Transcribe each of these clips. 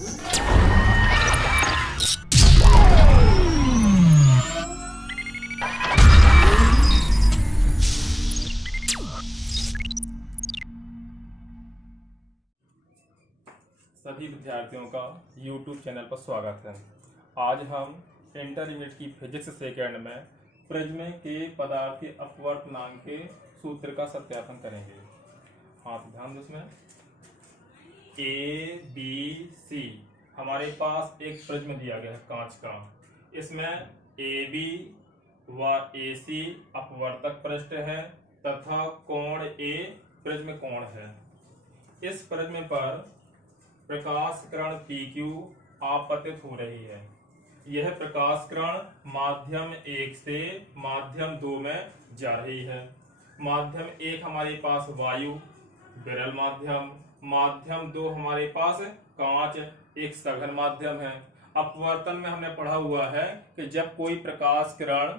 सभी विद्यार्थियों का YouTube चैनल पर स्वागत है। आज हम इंटरमीडिएट की फिजिक्स सेकेंड में प्रिज्म के पदार्थ के अपवर्तनांक के सूत्र का सत्यापन करेंगे। हाँ, तो ध्यान दो, इसमें A, B, C हमारे पास एक प्रिज्म दिया गया है कांच का। इसमें AB व AC अपवर्तक पृष्ठ है तथा कोण A प्रिज्म कोण है। इस प्रिज्म पर प्रकाश किरण PQ आपतित हो रही है। यह प्रकाश किरण माध्यम 1 से माध्यम 2 में जा रही है। माध्यम 1 हमारे पास वायु विरल माध्यम, माध्यम 2 हमारे पास कांच एक सघन माध्यम है। अपवर्तन में हमने पढ़ा हुआ है कि जब कोई प्रकाश किरण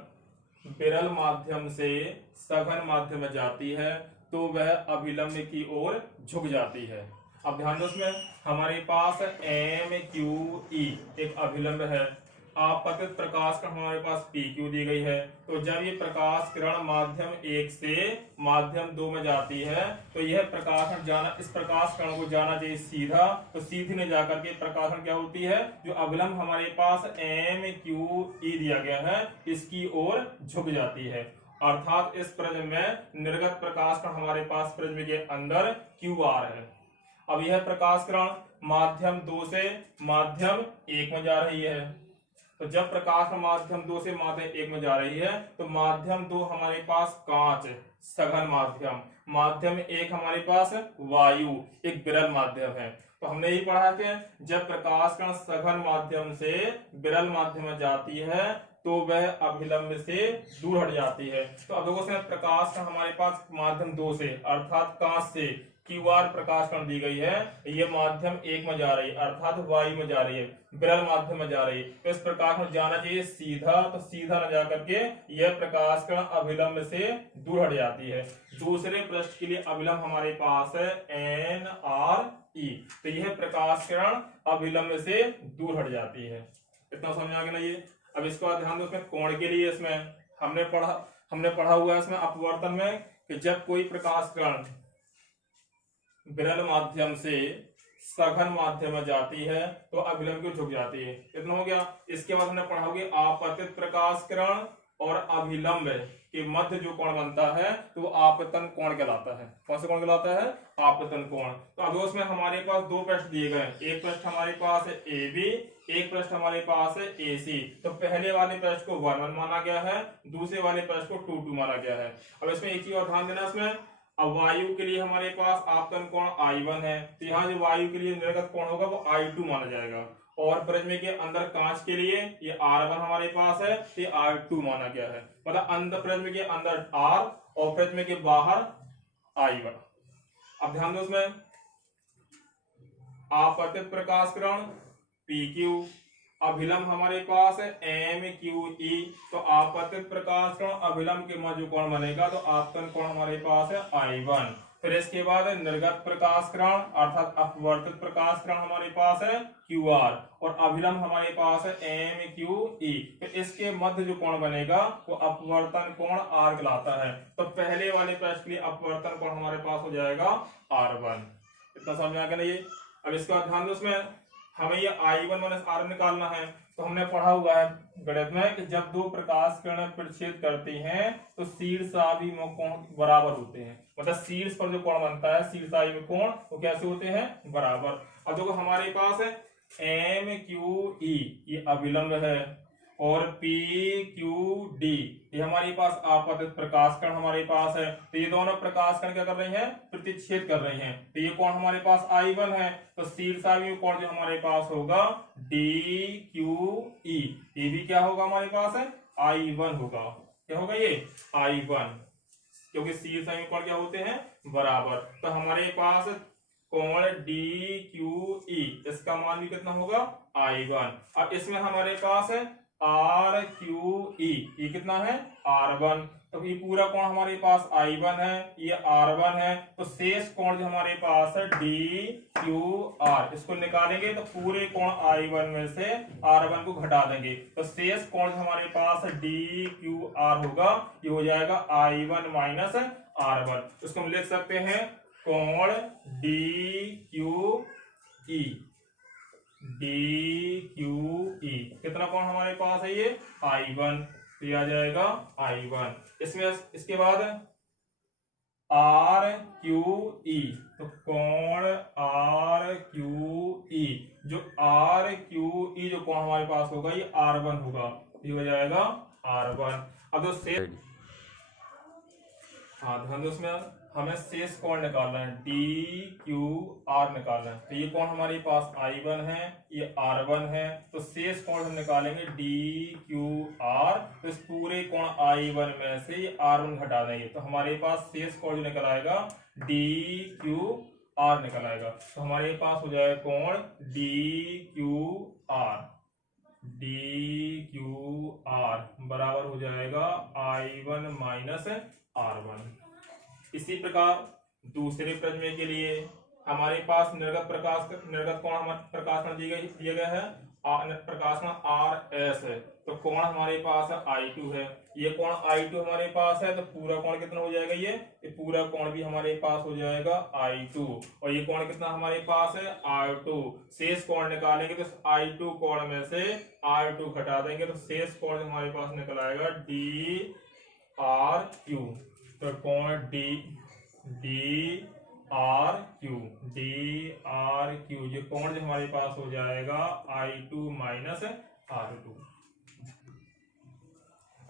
विरल माध्यम से सघन माध्यम में जाती है तो वह अभिलंब की ओर झुक जाती है। अब ध्यान दो, उसमें हमारे पास MQE एक अभिलंब है। आपतित प्रकाश किरण हमारे पास PQ दी गई है। तो जब ये प्रकाश किरण माध्यम 1 से माध्यम 2 में जाती है तो यह प्रकाश जाना, इस प्रकाश किरण को जाना चाहिए सीधा, तो सीधी में जाकर के प्रकाशन क्या होती है, जो अभिलंब हमारे पास MQE दिया गया है इसकी ओर झुक जाती है। अर्थात इस प्रिज्म में निर्गत प्रकाश किरण हमारे पास प्रिज्म के अंदर QR है। अब यह प्रकाश किरण माध्यम 2 से माध्यम 1 में जा रही है। तो जब प्रकाश माध्यम 2 से माध्यम 1 में जा रही है तो माध्यम 2 हमारे पास कांच सघन माध्यम, माध्यम 1 हमारे पास वायु एक विरल माध्यम है। तो हमने यही पढ़ा कि जब प्रकाश किरण सघन माध्यम से विरल माध्यम में जाती है तो वह अभिलंब से दूर हट जाती है। तो अब देखो, प्रकाश किरण हमारे पास माध्यम 2 से अर्थात कांच से QR प्रकाश किरण दी गई है, ये माध्यम 1 में जा रही है अर्थात वायु में जा रही है, विरल माध्यम में जा रही है। तो इस प्रकाश में जाना चाहिए सीधा, तो सीधा न जा करके यह प्रकाश किरण अभिलंब से दूर हट जाती है। दूसरे पृष्ठ के लिए अभिलंब हमारे पास है NRE, तो यह प्रकाश किरण अभिलंब से दूर हट जाती है। इतना समझ आ गया ना ये। अब इसके बाद ध्यान दो, उसमें कोण के लिए इसमें हमने पढ़ा हुआ है इसमें अपवर्तन में कि जब कोई प्रकाश किरण विरल माध्यम से सघन माध्यम में जाती है तो अभिलंब की झुक जाती है। इतना हो गया। इसके बाद हमने पढ़ा होगा आपतित प्रकाश किरण और अभिलंब के मध्य जो कोण बनता है तो वो आपतन कोण कहलाता है। कौन सा कोण कहलाता है? आपतन कोण। तो अब उसमें हमारे पास दो पृष्ठ दिए गए, एक पृष्ठ हमारे पास है AB, एक पृष्ठ हमारे पास है AC। तो पहले वाले पृष्ठ को 1 1 माना गया है, दूसरे वाले पृष्ठ को 2 2 माना गया है। अब इसमें एक चीज और ध्यान देना, इसमें अब वायु के लिए हमारे पास आपतन कोण I1 है, तो यहाँ जो वायु के लिए निर्गत कोण होगा वो I2 माना जाएगा। और प्रिज्म के अंदर कांच के लिए ये R1 हमारे पास है, तो ये R2 माना गया है। मतलब अंदर प्रिज्म के अंदर R और प्रिज्म के बाहर I1। अब ध्यान दो, उसमें आपतित प्रकाश किरण PQ, अभिलंब हमारे पास है MQE। तो आपतित प्रकाश किरण अभिलंब के मध्य कोण बनेगा तो आपतन कोण हमारे पास है I1। फिर इसके बाद निर्गत प्रकाश किरण अर्थात अपवर्तित प्रकाश किरण हमारे पास है QR और अभिलंब हमारे पास है MQE। फिर इसके मध्य जो कोण बनेगा वो अपवर्तन कोण R कहलाता है। तो पहले वाले पृष्ठ के लिए अपवर्तन कोण हमारे पास हो जाएगा R1। इतना समझ में आ गया ना ये। अब इसके बाद ध्यान दो, उसमें हमें ये I1 - R निकालना है। तो हमने पढ़ा हुआ है गणित में कि जब दो प्रकाश किरणें प्रतिच्छेद करती हैं तो शीर्षाभिमुख कोण बराबर होते हैं। मतलब शीर्ष पर जो कोण बनता है शीर्षाभिमुख कोण वो कैसे होते हैं? बराबर। अब देखो हमारे पास है MQE ये अभिलंब है और PQD ये हमारे पास आपतित प्रकाश किरण हमारे पास है। तो ये दोनों प्रकाश किरण क्या कर रही हैं? प्रतिच्छेद कर रही हैं। तो ये कोण हमारे पास I1 है, तो शीर्षाभिमुख कोण जो हमारे पास होगा DQE, ये भी क्या होगा हमारे पास है? I1 होगा। क्या होगा ये? I1, क्योंकि शीर्षाभिमुख कोण क्या होते हैं? बराबर। तो हमारे पास कोण DQE इसका मान भी कितना होगा? I1। अब इसमें हमारे पास है आर क्यू ई, ये कितना है R1। तो ये पूरा कोण हमारे पास I1 है, ये R1 है, तो शेष कोण जो हमारे पास है DQR, इसको निकालेंगे तो पूरे कोण I1 में से R1 को घटा देंगे, तो शेष कोण जो हमारे पास DQR होगा, ये हो जाएगा I1 माइनस R1। उसको हम लिख सकते हैं कोण DQE, DQE कितना कोण हमारे पास है ये I1, तो ये आ जाएगा I1। इसमें इसके बाद RQE, तो कोण RQE, जो RQE जो कोण हमारे पास होगा ये R1 होगा, ये हो जाएगा R1। अब जो शेष, हाँ ध्यान दो, उसमें हमें शेष कोण निकालना है, DQR निकालना है। तो ये कोण हमारे पास I1 है, ये R1 है, तो शेष कोण हम निकालेंगे DQR, तो इस पूरे कोण I1 में से ये R1 घटा देंगे, तो हमारे पास शेष कोण जो निकल आएगा DQR निकल आएगा। तो हमारे पास हो जाएगा कोण DQR बराबर हो जाएगा I1 माइनस R1। इसी प्रकार दूसरे प्रश्न के लिए हमारे पास निर्गत कोण हमारे प्रकाश कण दिया गया है, प्रकाश कण RS है, तो कोण हमारे पास I2 है, ये कोण I2 हमारे पास है, तो पूरा कोण कितना हो जाएगा, ये पूरा कोण भी हमारे पास हो जाएगा I2, और ये कोण कितना हमारे पास है R2। शेष कोण निकालेंगे तो I2 कोण में से R2 घटा देंगे, तो शेष कोण हमारे पास निकल आएगा DRQ। तो कोण DRQ ये कोण जो हमारे पास हो जाएगा I2 माइनस R2।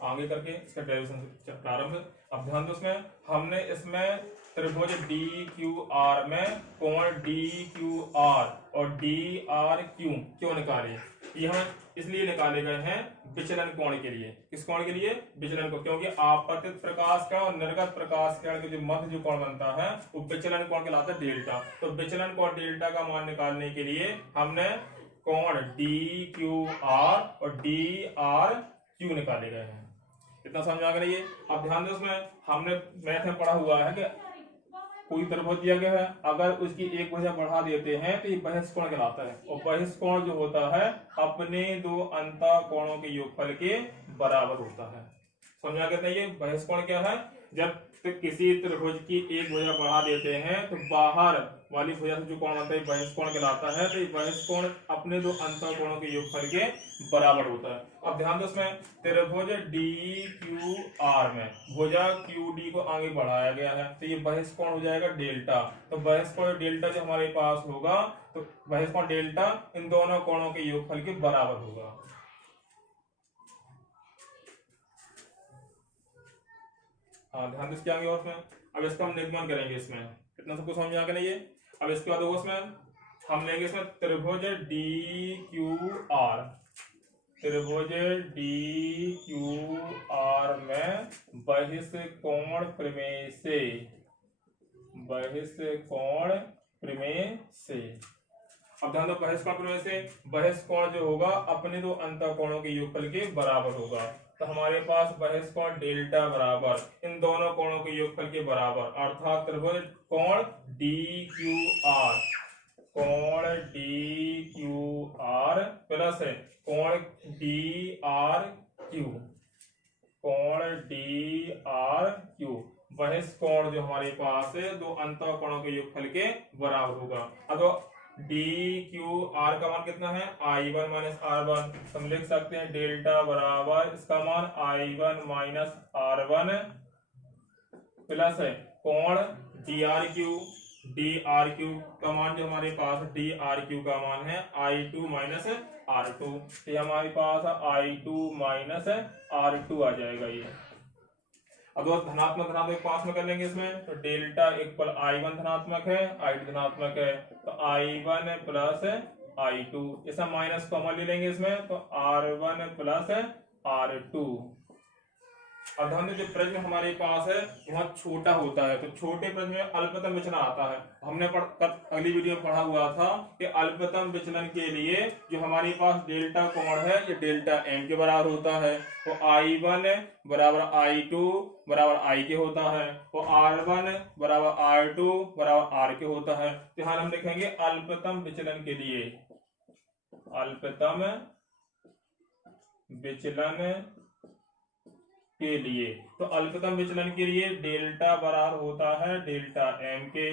आगे करके इसका डेरिवेशन प्रारंभ। अब ध्यान दो, इसमें हमने इसमें त्रिभुज DQR में कोण DQR और DRQ क्यों निकाले, ये हम इसलिए निकाले गए हैं विचलन कोण के लिए। किस कोण के लिए, विचलन को, क्योंकि आपतित प्रकाश का और निर्गत प्रकाश का जो मध्य जो कोण बनता है वो विचलन कोण कहलाता है डेल्टा। तो विचलन कोण डेल्टा का मान निकालने के लिए हमने कोण DQR और DRQ निकाले गए हैं। इतना समझ आ गया। अब ध्यान दो, उसमें हमने मैथ में पढ़ा हुआ है कि कोई त्रिभुज दिया गया है, अगर उसकी एक भुजा बढ़ा देते हैं तो ये बहिष्कोण कहलाता है, और बहिष्कोण जो होता है अपने दो अंतःकोणों के योगफल के बराबर होता है। समझा कहते हैं ये बहिष्कोण क्या है, जब किसी त्रिभुज की एक भुजा बढ़ा देते हैं तो बाहर वाली भुजा से जो कोण बनता है बहिष्कोण कहलाता है, तो ये बहिष्कोण अपने दो अंतःकोणों के योगफल के बराबर होता है। अब ध्यान दो, इसमें त्रिभुज DQR में भुजा QD को आगे बढ़ाया गया है, तो ये बहिष्कोण हो जाएगा डेल्टा। तो बहिष्कोण डेल्टा जो हमारे पास होगा, तो बहिष्कोण डेल्टा इन दोनों कोणों के योगफल के बराबर होगा। हाँ ध्यान दो, आगे और इसमें अब इसका हम निगमन करेंगे। इसमें कितना सबको समझ आ गया ये। अब इसके बाद उसमें हम लेंगे इसमें त्रिभुज DQR, त्रिभुज DQR में बहिष्कोण प्रमेय से, बहिष्कोण प्रमेय से। अब ध्यान दो, बहिष्कोण प्रमेय से बहिष्कोण जो होगा अपने दो अंतःकोणों के योगफल के बराबर होगा। तो हमारे पास बहिष्कोण डेल्टा बराबर इन दोनों कोणों के योगफल के बराबर, अर्थात त्रिभुज कोण DQR, कोण DQR प्लस कोण DRQ, कोण DRQ बहिष्कोण जो हमारे पास है दो अंतःकोणों के योगफल के बराबर होगा। अब DQR का मान कितना है I1 माइनस R1, हम लिख सकते हैं डेल्टा बराबर इसका मान I1 माइनस R1 प्लस है कोण DRQ का मान जो हमारे पास DRQ का मान है I2 माइनस R2, ये हमारे पास I2 माइनस R2 आ जाएगा ये। अब धनात्मक पास में कर लेंगे इसमें, तो डेल्टा इक्वल I1 धनात्मक है, I2 धनात्मक है, तो I1 प्लस I2, इसका माइनस कॉमन ले लेंगे इसमें, तो R1 प्लस R2 अब ध्यान दें, जो प्रिज्म हमारे पास है वहाँ छोटा होता है, तो छोटे प्रिज्म में अल्पतम विचलन आता है। हमने अगली वीडियो में पढ़ा हुआ था कि अल्पतम विचलन के लिए जो हमारे पास डेल्टा कोण है ये डेल्टा एम के बराबर होता है। तो I1 बराबर I2 बराबर I के होता है, तो R1 बराबर R2 बराबर R के होता है। तो यहाँ हम लिखेंगे अल्पतम विचलन के लिए, अल्पतम विचलन के लिए, तो अल्पतम विचलन के लिए डेल्टा बराबर होता है डेल्टा एम के।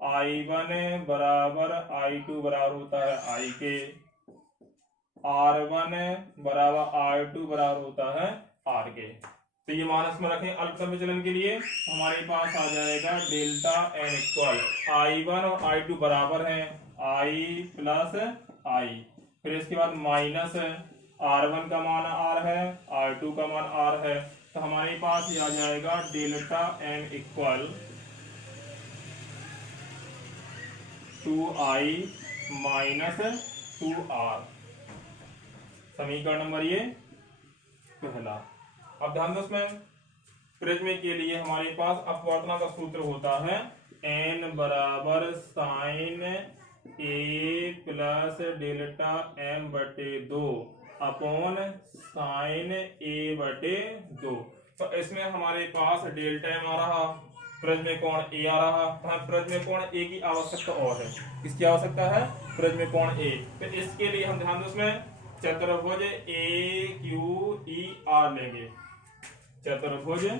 I1 बराबर I2 बराबर होता है I के, R1 बराबर R2 बराबर होता है R के। तो ये मान इसमें रखें अल्पतम विचलन के लिए, हमारे पास आ जाएगा डेल्टा एम इक्वल I1 और I2 बराबर हैं I प्लस I, फिर इसके बाद माइनस R1 का मान R है, R2 का मान R है, तो हमारे पास ये आ जाएगा delta M equal 2I minus 2R। समीकरण नंबर ये पहला। अब ध्यान दो, इसमें प्रिज्म के लिए हमारे पास अपवर्तना का सूत्र होता है n बराबर sine A plus delta M बटे 2 अपॉन साइन A बटे 2। तो इसमें हमारे पास डेल्टा M आ रहा, प्रिज्म कोण A आ रहा, प्रिज्म कोण A की आवश्यकता और है। किसकी आवश्यकता है? प्रिज्म कोण A। तो इसके लिए हम ध्यान दो, इसमें चतुर्भुज AQER लेंगे, चतुर्भुज AQER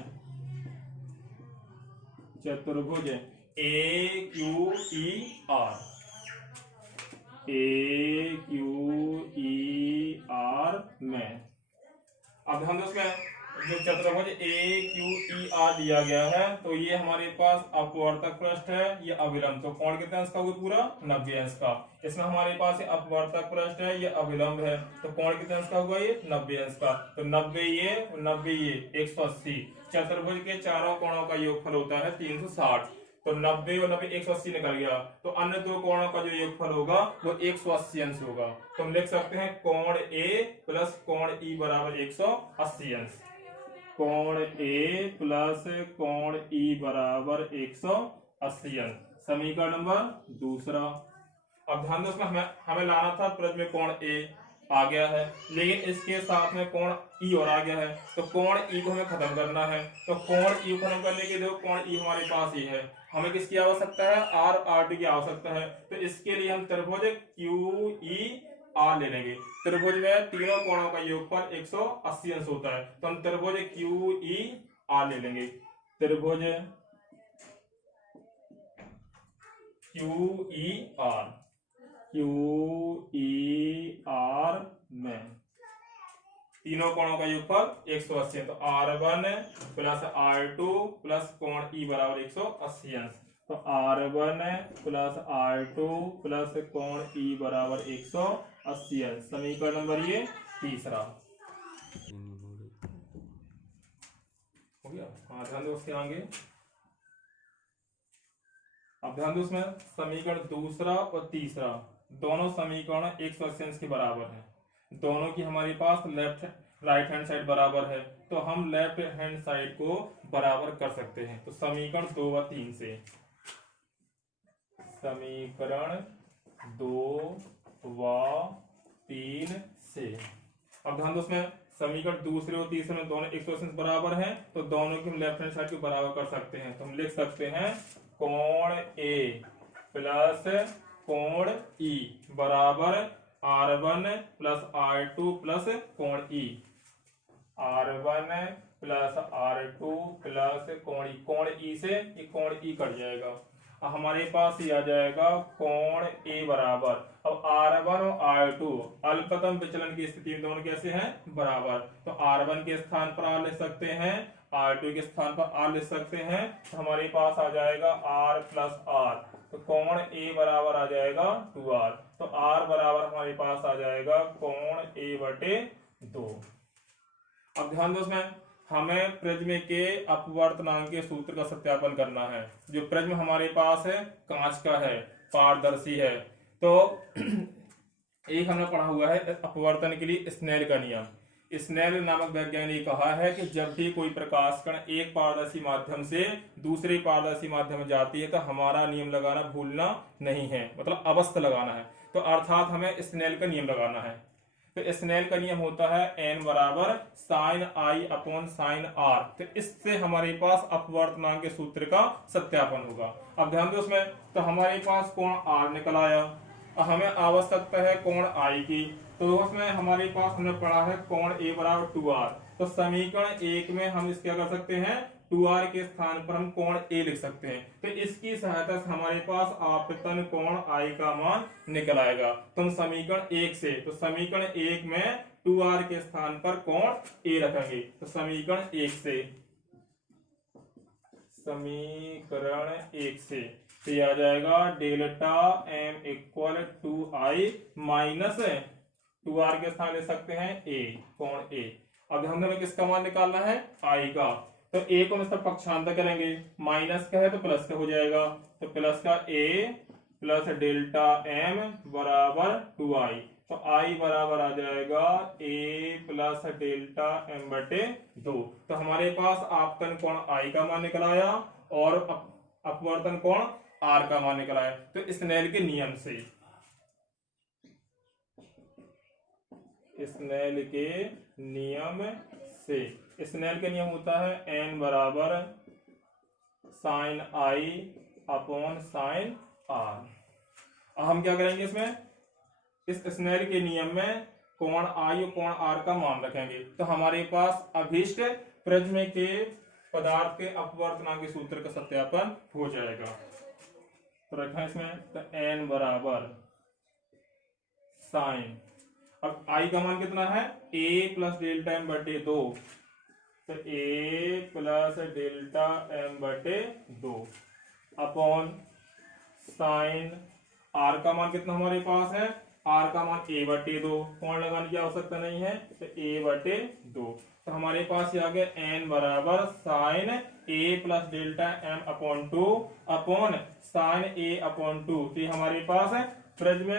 में। अब हम उसमें जो चतुर्भुज AQER दिया गया है, तो ये हमारे पास अपवर्तक पृष्ठ है, ये अभिलंब, तो कोण कितना है इसका? वो पूरा 90 अंश का। इसमें हमारे पास ये अपवर्तक पृष्ठ है, ये अभिलंब है, तो कोण कितना इसका होगा? ये 90 अंश का। तो 90 ये 180। चतुर्भुज के चारों कोणों का योगफल होता है 360, तो 90 और 90 180 निकल गया, तो अन्य दो कोणों का जो योगफल होगा वो 180 अंश होगा। तो हम लिख सकते हैं कोण A प्लस कोण E बराबर 180 अंश। कोण A प्लस कोण E बराबर 180 अंश। समीकरण नंबर दूसरा। अब ध्यान दो, उसमें हमें लाना था प्रिज्म कोण A आ गया है, लेकिन इसके साथ में कोण E और आ गया है, तो कोण E को हमें खत्म करना है। तो कोण E को खत्म करने के लिए कोण E हमारे पास ही है, हमें किसकी आवश्यकता है? R R2 की आवश्यकता है। तो इसके लिए हम त्रिभुज QER ले लेंगे। त्रिभुज में तीनों कोणों का योगफल 180 अंश होता है, तो हम त्रिभुज QER ले लेंगे। त्रिभुज QER में तीनों कोणों का योगफल 180 है, तो R1 प्लस R2 प्लस कोण E बराबर 180 अंश। तो R1 प्लस R2 प्लस कोण E बराबर 180 अंश। समीकरण नंबर ये तीसरा हो गया। हाँ, ध्यान दो उसके आगे। अब ध्यान दो, उसमें समीकरण दूसरा और तीसरा दोनों समीकरण 180 अंश के बराबर हैं। दोनों की हमारे पास राइट हैंड साइड बराबर है, तो हम लेफ्ट हैंड साइड को बराबर कर सकते हैं। तो समीकरण 2 व 3 से, समीकरण 2 व 3 से। अब ध्यान दो, उसमें समीकरण दूसरे और तीसरे में दोनों 180 अंश बराबर हैं, तो दोनों की हम लेफ्ट हैंड साइड को बराबर कर सकते हैं। तो हम लिख सकते हैं कोण A प्लस कोण E बराबर R1 प्लस R2 प्लस कोण E। R1 plus R2 plus कोण E, कोण E से ये कोण E कट जाएगा, हमारे पास ये आ जाएगा कोण A बराबर। अब R1 और R2 अल्पतम विचलन की स्थिति में दोनों कैसे हैं? बराबर। तो R1 के स्थान पर R लिख सकते हैं, R2 के स्थान पर R लिख सकते हैं, तो हमारे पास आ जाएगा R प्लस R, तो कोण A बराबर आ जाएगा 2R। तो R बराबर हमारे पास आ जाएगा कोण A बटे 2। अब ध्यान दो, उसमें हमें प्रिज्म के अपवर्तनांक के सूत्र का सत्यापन करना है। जो प्रिज्म हमारे पास है कांच का है, पारदर्शी है, तो एक हमने पढ़ा हुआ है अपवर्तन के लिए स्नेल का नियम। स्नेल नामक वैज्ञानिक ने कहा है कि जब भी कोई प्रकाश कण एक पारदर्शी माध्यम से दूसरे पारदर्शी माध्यम में जाती है तो हमारा नियम लगाना भूलना नहीं है, मतलब अवस्थ लगाना है। तो अर्थात हमें स्नेल का नियम लगाना है। तो स्नेल का नियम होता है n बराबर sine I upon sine R. तो इससे हमारे पास अपवर्तनांक के सूत्र का सत्यापन होगा। अब ध्यान दो उसमें, तो हमारे पास कोण r निकल आया, हमें आवश्यकता है कोण I की। तो उसमें हमारे पास हमने पढ़ा है कोण A बराबर 2r। तो समीकरण 1 में हम इस क्या कर सकते हैं, 2r के स्थान पर हम कोण A लिख सकते हैं। तो इसकी सहायता से हमारे पास आपतन कोण I का मान निकल आएगा। तो हम समीकरण 1 से, तो समीकरण 1 में 2r के स्थान पर कोण A रखेंगे। तो समीकरण 1 से, समीकरण 1 से तो ये आ जाएगा delta m equal 2i minus 2r के स्थान ले सकते हैं a, कोण A। अब हमें किसका मान निकालना है, I का। तो a को हम इसका पक्षांतर करेंगे, माइनस का है तो प्लस का हो जाएगा। तो प्लस का a प्लस डेल्टा m बराबर 2i। तो I बराबर आ जाएगा a प्लस डेल्टा m बटे 2। तो हमारे पास आपतन कोण I का मान निकल आया और अपवर्तन कोण R का मान निकल आया। तो स्नेल के नियम से, स्नेल के नियम से, स्नेल के नियम होता है n बराबर sine I upon sine R। अब हम क्या करेंगे इसमें, इस स्नेल के नियम में कोण I और कोण R का मान रखेंगे। तो हमारे पास अभीष्ट प्रिज्म के पदार्थ के अपवर्तनांक के सूत्र का सत्यापन हो जाएगा। तो रखा इसमें, तो n बराबर साइन, अब I का मान कितना है, a प्लस डेल्टा m बटे 2। तो a प्लस डेल्टा m बटे 2 अपॉन साइन R का मान कितना हमारे पास है, R का मान a बटे 2, कोण लगाने की आवश्यकता नहीं है, तो a बटे 2। तो हमारे पास ये आ गया n बराबर sine a plus delta m upon 2 upon sine a upon 2। तो ये हमारे पास है प्रिज्म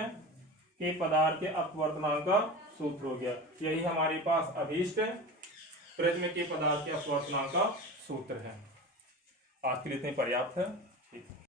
के पदार्थ के अपवर्तनांक का सूत्र हो गया। यही हमारे पास अभीष्ट प्रिज्म के पदार्थ के अपवर्तनांक का सूत्र है। आज के लिए इतने पर्याप्त है। ठीक।